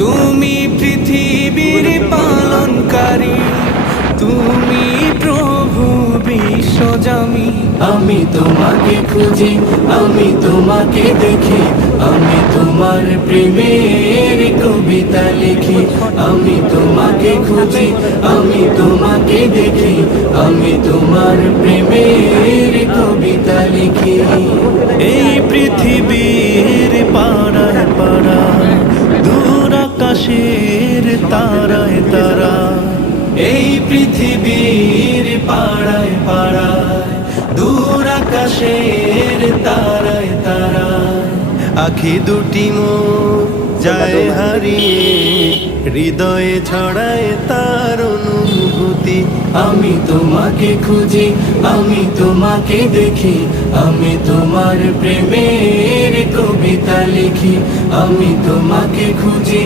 তুমি পৃথিবীর পালনকারী, তুমি প্রভু বিশ্বজামি। আমি তোমাকে খুঁজি, আমি তোমাকে দেখি, আমি তোমার প্রেমের কবিতা লিখি। আমি তোমাকে খুঁজি, আমি তোমাকে দেখি, আমি তোমার প্রেমের কবিতা লিখি। এই পৃথিবীর পাড়ায় পাড়ায়, দূর আকাশের তারায় তারা। এই পৃথিবীর পাড়ায় পাড়ায়, দূর আকাশের তারায় তারায়। আখি দুটি মোর যায় হারিয়ে, হৃদয়ে ছড়ায় তার অনুভূতি। আমি তোমাকে খুঁজি, আমি তোমাকে দেখি, আমি তোমার প্রেমের কবিতা লিখি। আমি তোমাকে খুঁজি।